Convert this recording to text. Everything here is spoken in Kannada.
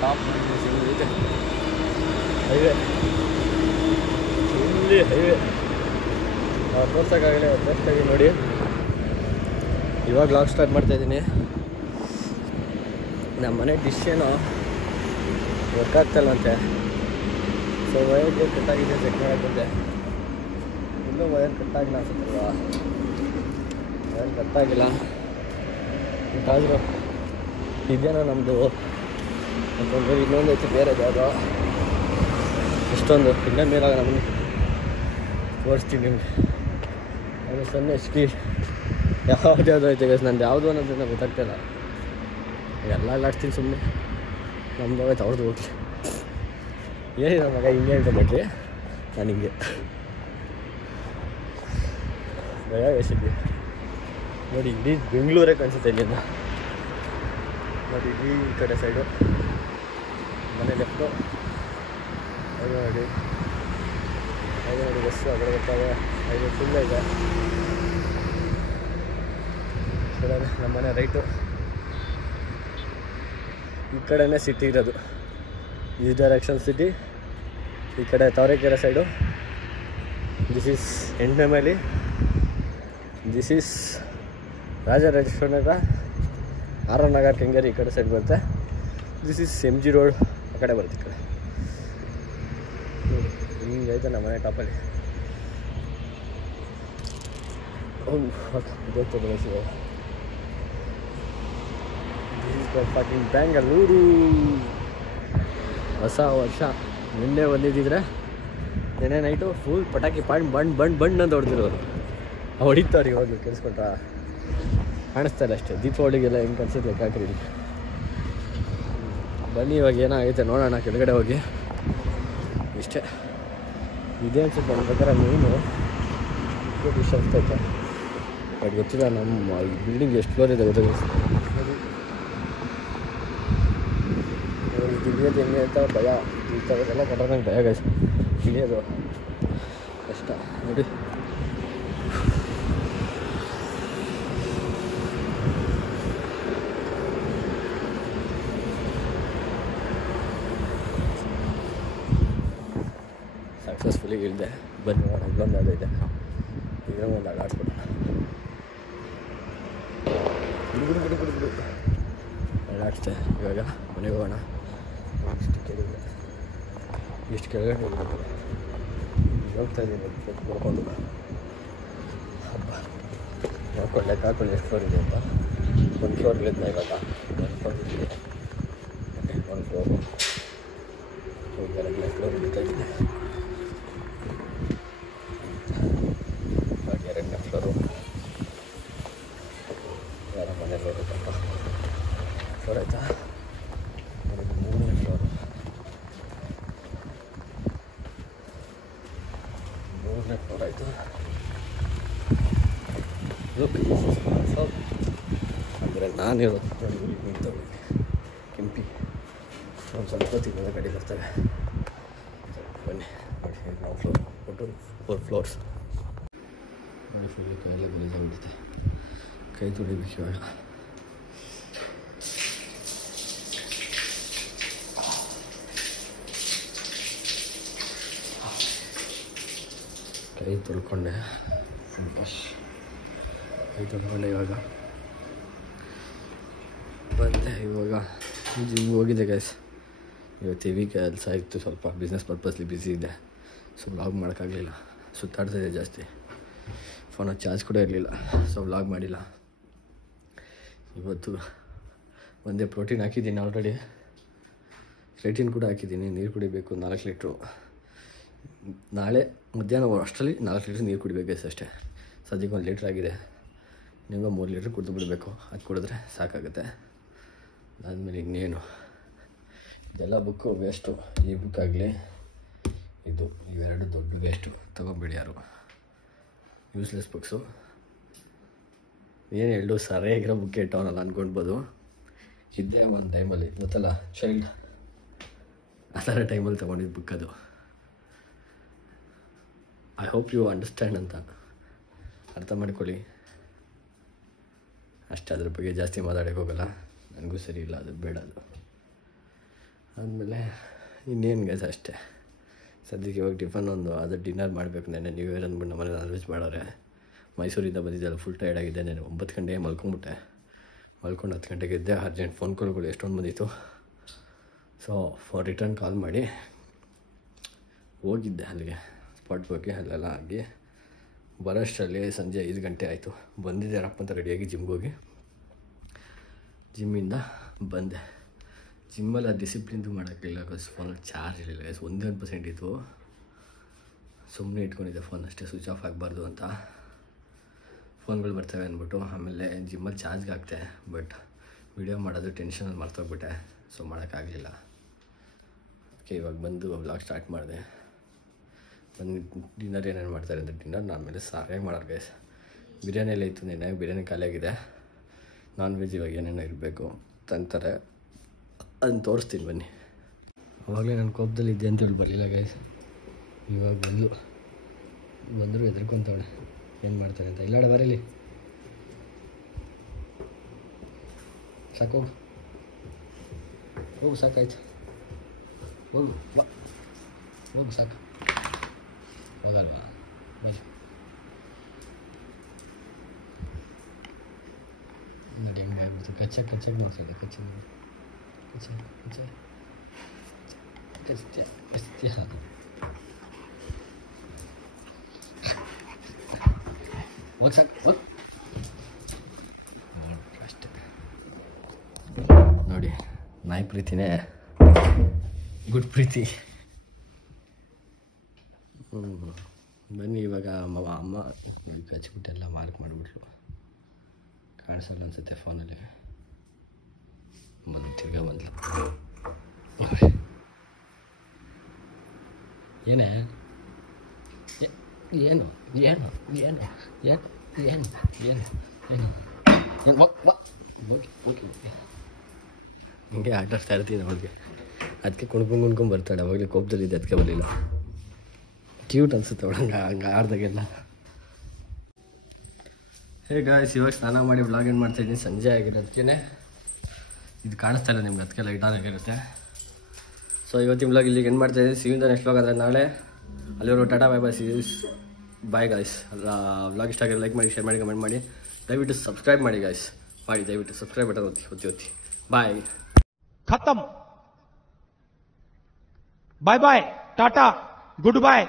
ಟಾಪ್ ಹೈವೇ ಇಲ್ಲಿ ಹೈವೇ ತೋರ್ಸೋಕ್ಕಾಗಲಿ ತೋರಿಸ್ತಾಗಿ ನೋಡಿ. ಇವಾಗ ಲಾಗ್ ಸ್ಟಾರ್ಟ್ ಮಾಡ್ತಾಯಿದ್ದೀನಿ. ನಮ್ಮ ಮನೆ ಡಿಶ್ ಏನೋ ವರ್ಕ್ ಆಗ್ತಾಯಿಲ್ಲಂತೆ. ಸೊ ವೈರ್ಗೆ ಕಟ್ಟಾಗಿದೆ, ಚೆಕ್ ಮಾಡೋಕ್ಕೆ ಇನ್ನೂ ವೈರ್ ಕಟ್ಟಾಗಿಲ್ಲ ಅನ್ಸುತ್ತಲ್ವಾ? ವೈರ್ ಕಟ್ಟಾಗಿಲ್ಲ ಆದರೂ ಇದೇನೋ ನಮ್ಮದು ಅಂತಂದರೆ ಇನ್ನೊಂದು ಐತಿ ಬೇರೆ ಜಾಗ. ಇಷ್ಟೊಂದು ಇನ್ನೂ ಮೇಲಾಗ ನಮ್ಮನ್ನು ತೋರಿಸ್ತೀನಿ ನಿಮಗೆ. ಅದು ಸಣ್ಣ ಎಚ್.ಪಿ ಯಾವ್ದು ಐತೆ ಗೈಸ್, ನಂದು ಯಾವುದು ಅನ್ನೋದು ನನಗೆ ಗೊತ್ತಾಗ್ತಾಯಿಲ್ಲ. ಎಲ್ಲ ಆಡ್ತೀನಿ ಸುಮ್ಮನೆ. ನಮ್ದು ಹೋಯ್ತು ಅವ್ರದ್ದು ಹೋಗ್ಲಿ. ಏನಿಲ್ಲ ಮಗ, ಹಿಂಗೆ ಅಂತ ಬಿಟ್ರಿ ನಾನು ಹಿಂಗೆ ಭಯ ವಯಸ್ಸಿದ್ವಿ ನೋಡಿ. ಇಡೀ ಬೆಂಗಳೂರೇ ಕಾಣಿಸುತ್ತೆ ಇಲ್ಲಿಂದ ನೋಡಿ. ಇಡೀ ಈ ಕಡೆ ಸೈಡು ಮನೆ ಲೆಫ್ಟು ಅದು ನೋಡಿ, ಅದು ನೋಡಿ ಬಸ್ಸು ಆ ಕಡೆ ಬರ್ತಾವೆ. ಐದು ಫುಲ್ ಇದೆ. ನಮ್ಮ ಮನೆ ರೈಟು. ಈ ಕಡೆನೇ ಸಿಟಿ ಇರೋದು, ಈ ಡೈರೆಕ್ಷನ್ ಸಿಟಿ. ಈ ಕಡೆ ತಾವರೆಕೆರೆ ಸೈಡು. ದಿಸ್ ಈಸ್ ಎಂಟನೇ mile. This is Rajarajeshwara Nagar, RR. Nagar, Kengeri ಈ ಕಡೆ ಸೈಡ್ ಬರುತ್ತೆ. This is ಎಮ್.ಜಿ. ರೋಡ್ ಆ ಕಡೆ ಬರುತ್ತೆ. ಈ ಕಡೆ ಹಿಂಗೈತೆ ನಮ್ಮ ಮನೆ ಟಾಪಲ್ಲಿ. ಗೊತ್ತಿದೆ ದಿಸ್ ಈಸ್ ಫಾಕಿಂಗ್ ಬ್ಯಾಂಗಲೂರು. ಹೊಸ ವರ್ಷ ನಿನ್ನೆ ಬಂದಿದ್ದಿದ್ರೆ ನೆನ್ನೆ ನೈಟು ಫುಲ್ ಪಟಾಕಿ ಬಣ್ಣ ಅಂತ ಹೊಡೆದಿರೋರು. ಹೊಡಿತಾರೆ ಇವಾಗ ಕೆಲ್ಸ್ಕೊಂಡ್ರ ಕಾಣಿಸ್ತಾಯಿಲ್ಲ ಅಷ್ಟೇ. ದೀಪಾವಳಿಗೆಲ್ಲ ಹೆಂಗೆ ಕಾಣಿಸುತ್ತೆ ಲೆಕ್ಕಾಕ್ರಿ. ಬನ್ನಿ ಇವಾಗ ಏನಾಗೈತೆ ನೋಡೋಣ ಕೆಳಗಡೆ ಹೋಗಿ. ಇಷ್ಟೇ ಇದೇ ಅನ್ಸುತ್ತೆ ನನ್ನ ಪ್ರಕಾರ. ಮೀನು ಡಿಶ್ ಆಗ್ತೈತೆ ಬಟ್ ಗೊತ್ತಿಲ್ಲ. ನಮ್ಮ ಬಿಲ್ಡಿಂಗ್ ಎಷ್ಟು ಫ್ಲೋರ್ ಇದೆ ಗೊತ್ತಿಲ್ಲ. ಇಳಿಯೋದು ಹೆಂಗೆ ಅಂತ ಭಯ. ಈ ಥರದ್ದೆಲ್ಲ ಕಟ್ಟೋ ನಂಗೆ ಭಯ ಗಾಯ್ಸ್. ಇಳಿಯೋದು ಕಷ್ಟ ನೋಡಿ. ಸಕ್ಸಸ್ಫುಲಿ ಇಳಿದೆ. ಬನ್ನಿ ನೋಡೋಣ. ಇಲ್ಲೊಂದು ಆಗೈತೆ, ಇದೊಂದು ಆಡಿಸ್ಬಿಟ್ಟು ಬಿಡು ಆಡಿಸ್ತೆ. ಇವಾಗ ಮನೆಗೆ ಹೋಗೋಣ. ಇಷ್ಟು ಕೆಳಗಡೆ ಹೋಗ್ತಾ ಇದ್ದೀನಿ ನೋಡ್ಕೊಂಡು. ಹಬ್ಬ ನೋಡ್ಕೊಂಡು ಲೆಕ್ಕ ಹಾಕೊಂಡು ಎಷ್ಟು ಫ್ಲೋರ್ ಇದೆ ಅಂತ. ಒಂದು ಫ್ಲೋರ್ ಇಲ್ಲಿಂದ ಇವಾಗ ಒಂದು ಫ್ಲೋರ್ ಇದೆ. ಒಂದು ಫ್ಲೋರು ಎರಡನೇ ಫ್ಲೋರ್ ಇಡ್ತಾ ಇದ್ದೀನಿ. ಇವಾಗ ಎರಡನೇ ಫ್ಲೋರು ಯಾರ ಮನೇಲಿ ಇರುತ್ತಪ್ಪ. ಫ್ಲೋರ್ ಆಯಿತಾ? ಮೂರನೇ ಫ್ಲೋರು. ಮೂರನೇ ಫ್ಲೋರ್ ಆಯಿತು. ಅಂದರೆ ನಾನಿರೋದು ಕೆಂಪಿ. ಒಂದು ಸ್ವಲ್ಪ ಹೊತ್ತಿಗೆ ಗಾಡಿ ಬರ್ತವೆ. ಬನ್ನಿ ನೋಡಿ. ನಾವು ಫ್ಲೋರ್ ಒಟ್ಟು 4 ಫ್ಲೋರ್ಸ್ ನೋಡಿ. ಫುಲ್ ಕೈಯೆಲ್ಲ ಗಲೀಜಾಗ್ಬಿಡುತ್ತೆ. ಕೈ ತೊಳಿಬೇಕು ಇವಾಗ. ಕೈ ತೊಳ್ಕೊಂಡೆ ಫಸ್ಟ್. ಕೈ ತೊಳ್ಕೊಂಡೆ ಇವಾಗ ಬಂದೆ. ಇವಾಗ ಜಿಮ್ಗೆ ಹೋಗಿದ್ದೆ ಗೈಸ್. ಇವತ್ತು ಹೆವಿ ಕೆಲಸ ಇತ್ತು. ಸ್ವಲ್ಪ ಬಿಸ್ನೆಸ್ ಪರ್ಪಸ್ಲಿ ಬ್ಯುಸಿ ಇದೆ. ಸೊ ವ್ಲಾಗ್ ಮಾಡೋಕ್ಕಾಗಲಿಲ್ಲ. ಸುತ್ತಾಡ್ತಾಯಿದ್ದೆ ಜಾಸ್ತಿ. ಫೋನಲ್ಲಿ ಚಾರ್ಜ್ ಕೂಡ ಇರಲಿಲ್ಲ. ಸೊ ವ್ಲಾಗ್ ಮಾಡಿಲ್ಲ. ಇವತ್ತು ಒಂದೇ ಪ್ರೋಟೀನ್ ಹಾಕಿದ್ದೀನಿ ಆಲ್ರೆಡಿ. ಕ್ರಿಯೇಟಿನ್ ಕೂಡ ಹಾಕಿದ್ದೀನಿ. ನೀರು ಕುಡಿಬೇಕು 4 ಲೀಟ್ರು. ನಾಳೆ ಮಧ್ಯಾಹ್ನ ಅಷ್ಟರಲ್ಲಿ 4 ಲೀಟ್ರ್ ನೀರು ಕುಡಿಬೇಕು ಅಷ್ಟೇ. ಸದ್ಯಕ್ಕೆ 1 ಲೀಟ್ರ್ ಆಗಿದೆ. ನಿಮಗೆ 3 ಲೀಟ್ರ್ ಕುಡಿದು ಬಿಡಬೇಕು. ಅದು ಕುಡಿದ್ರೆ ಸಾಕಾಗುತ್ತೆ. ಅದಾದಮೇಲೆ ಇನ್ನೇನು ಇದೆಲ್ಲ ಬುಕ್ಕು ವೇಸ್ಟು. ಈ ಬುಕ್ ಆಗಲಿ ಇವೆರಡು ದೊಡ್ಡ ವೇಸ್ಟು, ತೊಗೊಂಬೇಡಿ ಯಾರು. Useless books. ಏನು ಹೇಳು ಸರಿಯಾಗಿರೋ ಬುಕ್ ಇಟ್ಟವನಲ್ಲ ಅಂದ್ಕೊಳ್ಬೋದು. ಇದ್ದೇ ಒಂದು ಟೈಮಲ್ಲಿ ಗೊತ್ತಲ್ಲ ಚೈಲ್ಡ್ ಆ ಥರ ಟೈಮಲ್ಲಿ ತೊಗೊಂಡಿದ್ದು ಬುಕ್ ಅದು. ಐ ಹೋಪ್ ಯು ಅಂಡರ್ಸ್ಟ್ಯಾಂಡ್ ಅಂತ ಅರ್ಥ ಮಾಡ್ಕೊಳ್ಳಿ ಅಷ್ಟೇ. ಅದ್ರ ಬಗ್ಗೆ ಜಾಸ್ತಿ ಮಾತಾಡೋಕ್ಕೆ ಹೋಗಲ್ಲ, ನನಗೂ ಸರಿ ಇಲ್ಲ, ಅದು ಬೇಡ. ಅದು ಆದಮೇಲೆ ಇನ್ನೇನು ಗೈಸ್ ಅಷ್ಟೇ. ಸದ್ಯಕ್ಕೆ ಇವಾಗ ಟಿಫನ್ ಅದು ಡಿನ್ನರ್ ಮಾಡಬೇಕು. ನೆನ್ನೆ ನ್ಯೂ ಇಯರ್ ಅಂದ್ಬಿಟ್ಟು ನಮ್ಮನೆ ನಾನ್ ವೆಜ್ ಮಾಡೋರೆ. ಮೈಸೂರಿಂದ ಬಂದಿದ್ದೆಲ್ಲ ಫುಲ್ ಟೈರ್ಡ್ ಆಗಿದೆ. ನಾನು 9 ಗಂಟೆಗೆ ಮಲ್ಕೊಂಬಿಟ್ಟೆ. ಮಲ್ಕೊಂಡು 10 ಗಂಟೆಗೆ ಎದ್ದೆ. ಅರ್ಜೆಂಟ್ ಫೋನ್ ಕಾಲ್ಗಳು ಎಷ್ಟೊಂದು ಬಂದಿತ್ತು. ಸೊ ರಿಟರ್ನ್ ಕಾಲ್ ಮಾಡಿ ಹೋಗಿದ್ದೆ ಅಲ್ಲಿಗೆ ಸ್ಪಾಟ್ ಬಗ್ಗೆ. ಅಲ್ಲೆಲ್ಲ ಆಗಿ ಬರೋಷ್ಟರಲ್ಲಿ ಸಂಜೆ 5 ಗಂಟೆ ಆಯಿತು. ಬಂದಿದ್ದೆ ರಪ್ಪ ಅಂತ ರೆಡಿಯಾಗಿ ಜಿಮ್ಗೆ ಹೋಗಿ ಜಿಮ್ಮಿಂದ ಬಂದೆ. ಜಿಮ್ಮಲ್ಲಿ ಆ ಡಿಸಿಪ್ಲಿನ್ದು ಮಾಡೋಕ್ಕಿಲ್ಲ. ಫೋನಲ್ಲಿ ಚಾರ್ಜ್ ಇರಲಿಲ್ಲ. 1% ಇತ್ತು. ಸುಮ್ಮನೆ ಇಟ್ಕೊಂಡಿದ್ದೆ ಫೋನ್ ಅಷ್ಟೇ, ಸ್ವಿಚ್ ಆಫ್ ಆಗಬಾರ್ದು ಅಂತ. ಫೋನ್ಗಳು ಬರ್ತವೆ ಅಂದ್ಬಿಟ್ಟು ಆಮೇಲೆ ಜಿಮ್ಮಲ್ಲಿ ಚಾರ್ಜ್ಗೆ ಹಾಕ್ತೆ. ಬಟ್ ವಿಡಿಯೋ ಮಾಡೋದು ಟೆನ್ಷನಲ್ಲಿ ಮರ್ತೋಗ್ಬಿಟ್ಟೆ. ಸೊ ಮಾಡೋಕ್ಕಾಗಲಿಲ್ಲ. ಓಕೆ ಇವಾಗ ಬಂದು ವ್ಲಾಗ್ ಸ್ಟಾರ್ಟ್ ಮಾಡಿದೆ. ಬಂದು ಡಿನ್ನರ್ ಏನೇನು ಮಾಡ್ತಾರೆ ಅಂದರೆ ಡಿನ್ನರ್ ಆಮೇಲೆ ಸಾರೇ ಮಾಡೋರು ಗೈಸ್. ಬಿರಿಯಾನಿಯಲ್ಲೇ ಇತ್ತು ನೆನ್ನೆ. ಬಿರಿಯಾನಿ ಖಾಲಿಯಾಗಿದೆ. ನಾನ್ ವೆಜ್ ಇವಾಗ ಏನೇನೋ ಇರಬೇಕು ತಂತಾರೆ, ಅದನ್ನು ತೋರಿಸ್ತೀನಿ ಬನ್ನಿ. ಆವಾಗಲೇ ನಾನು ಕೋಪದಲ್ಲಿ ಇದ್ದೆ ಅಂತೇಳಿ ಬರಲಿಲ್ಲ ಗೈಸ್. ಇವಾಗ ಬಂದರೂ ಹೆದರ್ಕೊಂತವಳೆ ಏನು ಮಾಡ್ತಾರೆ ಅಂತ. ಇಲ್ಲಾಡ ಬರಲಿ ಸಾಕು, ಹೋಗು ಸಾಕಾಯ್ತು, ಹೋಗು ಹೋಗು ಸಾಕು, ಹೋಗಲ್ವಾ ನೋಡಿ ಹೆಂಗೆ ಆಗ್ಬಿಡ್ತು. ಕಚ್ಚಕ್ಕೆ ನೋಡ್ತಿದ್ದೆ. ಕಚ್ಚ ಹೋಗಿ ಸಾಕು ಹೋಗಿ ಅಷ್ಟೇ. ನೋಡಿ ನಾಯಿ ಪ್ರೀತಿನೇ ಗುಡ್ ಪ್ರೀತಿ. ಬನ್ನಿ ಇವಾಗ ಅಮ್ಮ ಕಚ್ಬಿಟ್ಟೆಲ್ಲ ಮಾರ್ಕ್ ಮಾಡಿಬಿಟ್ಲು. ಕಾಣಿಸಲ್ಲ ಅನಿಸುತ್ತೆ ಫೋನಲ್ಲಿ. ತಿರ್ಗಾ ಬಂದ್ಲು. ಏನೇ ಏನು ಏನು ಏನು ಏನು ಏನು ಏನು ಏನು ಹಿಂಗೆ ಆಟಾಡ್ತಾ ಇರ್ತೀನಿ ಅವಳಿಗೆ. ಅದಕ್ಕೆ ಕುಣ್ಕೊಂಡು ಬರ್ತಾಳೆ. ಅವಾಗಲೇ ಕೋಪದಲ್ಲಿದ್ದೆ, ಅದಕ್ಕೆ ಬರಲಿಲ್ಲ. ಕ್ಯೂಟ್ ಅನಿಸುತ್ತೆ ಅವಳಂಗೆ ಹಂಗೆ ಆಡ್ದಾಗೆಲ್ಲ. ಹೇ ಗಾಯ್ಸ್, ಇವಾಗ ಸ್ನಾನ ಮಾಡಿ ವ್ಲಾಗ್ ಏನು ಮಾಡ್ತಾಯಿದ್ದೀನಿ. ಸಂಜೆ ಆಗಿರೋದಕ್ಕೆ ಇದು ಕಾಣಿಸ್ತಾ ಇಲ್ಲ ನಿಮ್ಗೆ, ಅದಕ್ಕೆ ಲೈಟ್ ಆನ್ ಆಗಿರುತ್ತೆ. ಸೊ ಇವತ್ತಿನ ವ್ಲಾಗ್ ಇಲ್ಲಿಗೆ ಏನು ಮಾಡ್ತಾಯಿದ್ದೀನಿ. ಸಿವಿಂದ ನೆಕ್ಸ್ಟ್ ವ್ಲಾಗ್ ಅಂದರೆ ನಾಳೆ. ಅಲ್ಲಿವರು ಟಾಟಾ ಬೈ ಬೈ ಸೀಸ್ ಬಾಯ್ ಗಾಯ್ಸ್. ಅಲ್ಲ ವ್ಲಾಗ್ ಇಷ್ಟ ಆಗಿರೋ ಲೈಕ್ ಮಾಡಿ, ಶೇರ್ ಮಾಡಿ, ಕಮೆಂಟ್ ಮಾಡಿ. ದಯವಿಟ್ಟು ಸಬ್ಸ್ಕ್ರೈಬ್ ಮಾಡಿ ಗಾಯ್ಸ್. ಮಾಡಿ ದಯವಿಟ್ಟು ಸಬ್ಸ್ಕ್ರೈಬ್ ಬಟನ್ ಒತ್ತಿ. ಬಾಯ್. खत्म. Bye bye, tata, good bye.